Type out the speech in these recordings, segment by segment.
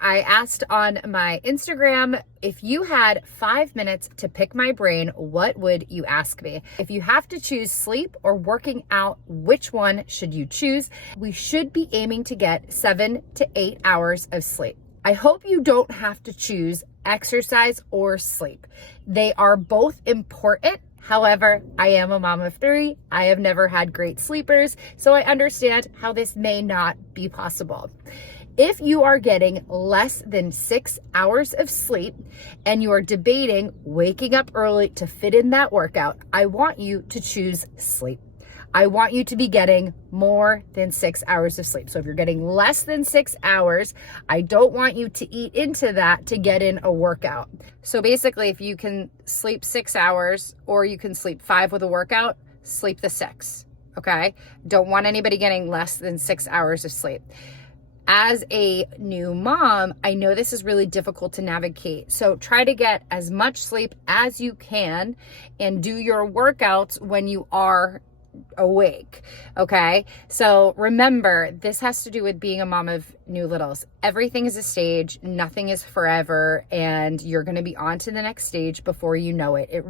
I asked on my Instagram, if you had 5 minutes to pick my brain, what would you ask me? If you have to choose sleep or working out, which one should you choose? We should be aiming to get 7 to 8 hours of sleep. I hope you don't have to choose exercise or sleep. They are both important. However, I am a mom of 3. I have never had great sleepers, so I understand how this may not be possible. If you are getting less than 6 hours of sleep and you are debating waking up early to fit in that workout, I want you to choose sleep. I want you to be getting more than 6 hours of sleep. So if you're getting less than 6 hours, I don't want you to eat into that to get in a workout. So basically, if you can sleep 6 hours or you can sleep 5 with a workout, sleep the 6, okay? Don't want anybody getting less than 6 hours of sleep. As a new mom, I know this is really difficult to navigate. So try to get as much sleep as you can and do your workouts when you are awake. Okay. So remember, this has to do with being a mom of new littles. Everything is a stage. Nothing is forever. And you're going to be on to the next stage before you know it.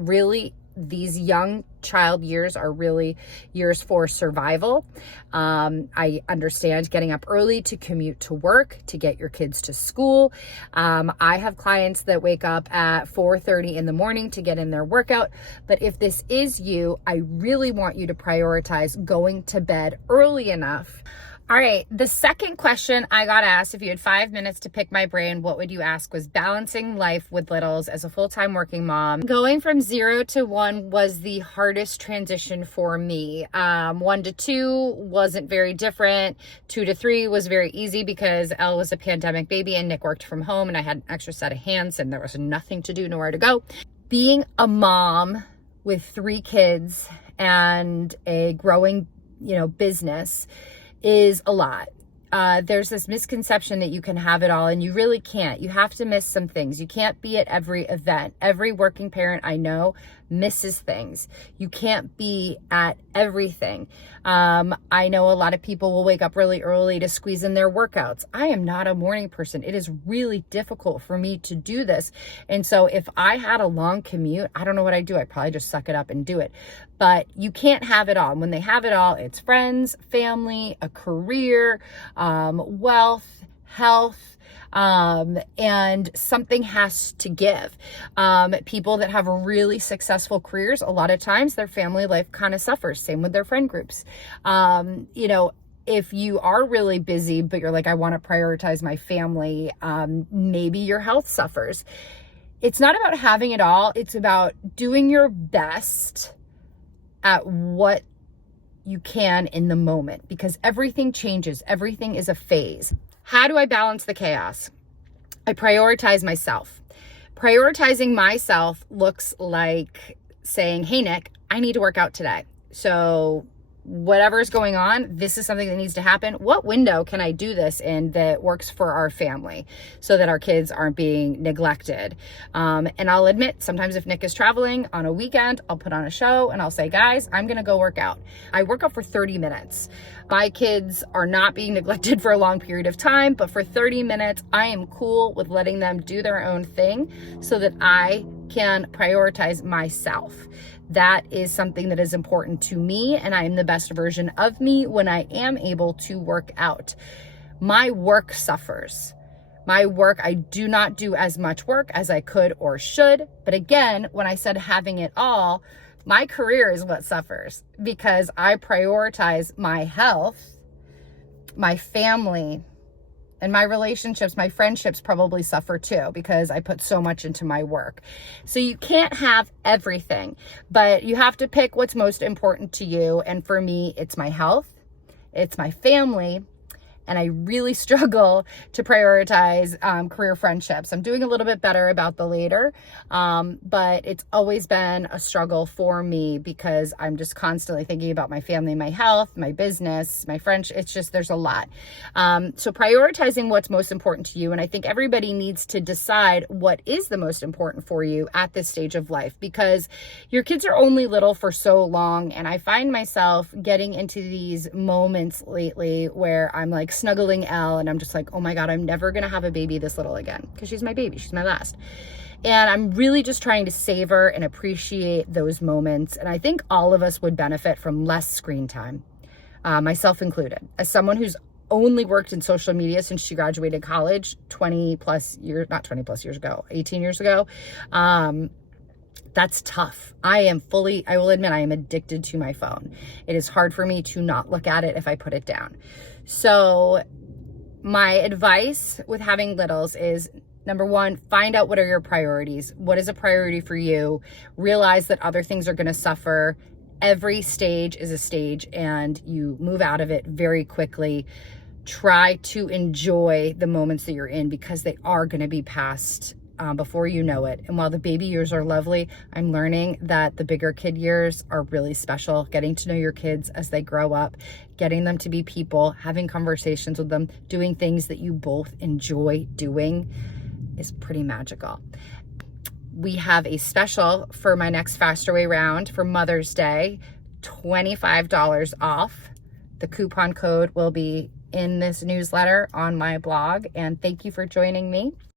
These young child years are really years for survival. I understand getting up early to commute to work, to get your kids to school. I have clients that wake up at 4:30 in the morning to get in their workout. But if this is you, I really want you to prioritize going to bed early enough. All right, the second question I got asked, if you had 5 minutes to pick my brain, what would you ask, was balancing life with littles as a full-time working mom. Going from 0 to 1 was the hardest transition for me. 1 to 2 wasn't very different. 2 to 3 was very easy because Elle was a pandemic baby and Nick worked from home and I had an extra set of hands and there was nothing to do, nowhere to go. Being a mom with 3 kids and a growing, business is a lot. There's this misconception that you can have it all, and you really can't. You have to miss some things. You can't be at every event. Every working parent I know misses things. You can't be at everything. I know a lot of people will wake up really early to squeeze in their workouts. I am not a morning person. It is really difficult for me to do this. And so if I had a long commute, I don't know what I'd do. I'd probably just suck it up and do it. But you can't have it all. And when they have it all, it's friends, family, a career, wealth, health, and something has to give. People that have really successful careers, a lot of times their family life kind of suffers. Same with their friend groups. If you are really busy, but you're like, I want to prioritize my family, maybe your health suffers. It's not about having it all. It's about doing your best at what you can in the moment, because everything changes. Everything is a phase. How do I balance the chaos? I prioritize myself. Prioritizing myself looks like saying, hey, Nick, I need to work out today. So whatever is going on, this is something that needs to happen. What window can I do this in that works for our family so that our kids aren't being neglected? And I'll admit, sometimes if Nick is traveling on a weekend, I'll put on a show and I'll say, guys, I'm going to go work out. I work out for 30 minutes. My kids are not being neglected for a long period of time, but for 30 minutes, I am cool with letting them do their own thing so that I can prioritize myself. That is something that is important to me, and I am the best version of me when I am able to work out. My work suffers. I do not do as much work as I could or should. But again, when I said having it all, my career is what suffers because I prioritize my health, my family, and my relationships. My friendships probably suffer too because I put so much into my work. So you can't have everything, but you have to pick what's most important to you. And for me, it's my health, it's my family, and I really struggle to prioritize career friendships. I'm doing a little bit better about the later, but it's always been a struggle for me because I'm just constantly thinking about my family, my health, my business, my friendship. It's just, there's a lot. So prioritizing what's most important to you. And I think everybody needs to decide what is the most important for you at this stage of life, because your kids are only little for so long. And I find myself getting into these moments lately where I'm like like snuggling Elle, and I'm just like, oh my God, I'm never gonna have a baby this little again, because she's my baby, she's my last. And I'm really just trying to savor and appreciate those moments. And I think all of us would benefit from less screen time, myself included. As someone who's only worked in social media since she graduated college 20 plus years, not 20 plus years ago, 18 years ago, that's tough. I will admit I am addicted to my phone. It is hard for me to not look at it if I put it down. So my advice with having littles is, number one, find out what are your priorities. What is a priority for you? Realize that other things are going to suffer. Every stage is a stage and you move out of it very quickly. Try to enjoy the moments that you're in, because they are going to be past before you know it. And while the baby years are lovely, I'm learning that the bigger kid years are really special. Getting to know your kids as they grow up, getting them to be people, having conversations with them, doing things that you both enjoy doing is pretty magical. We have a special for my next Faster Way round for Mother's Day, $25 off. The coupon code will be in this newsletter on my blog. And thank you for joining me.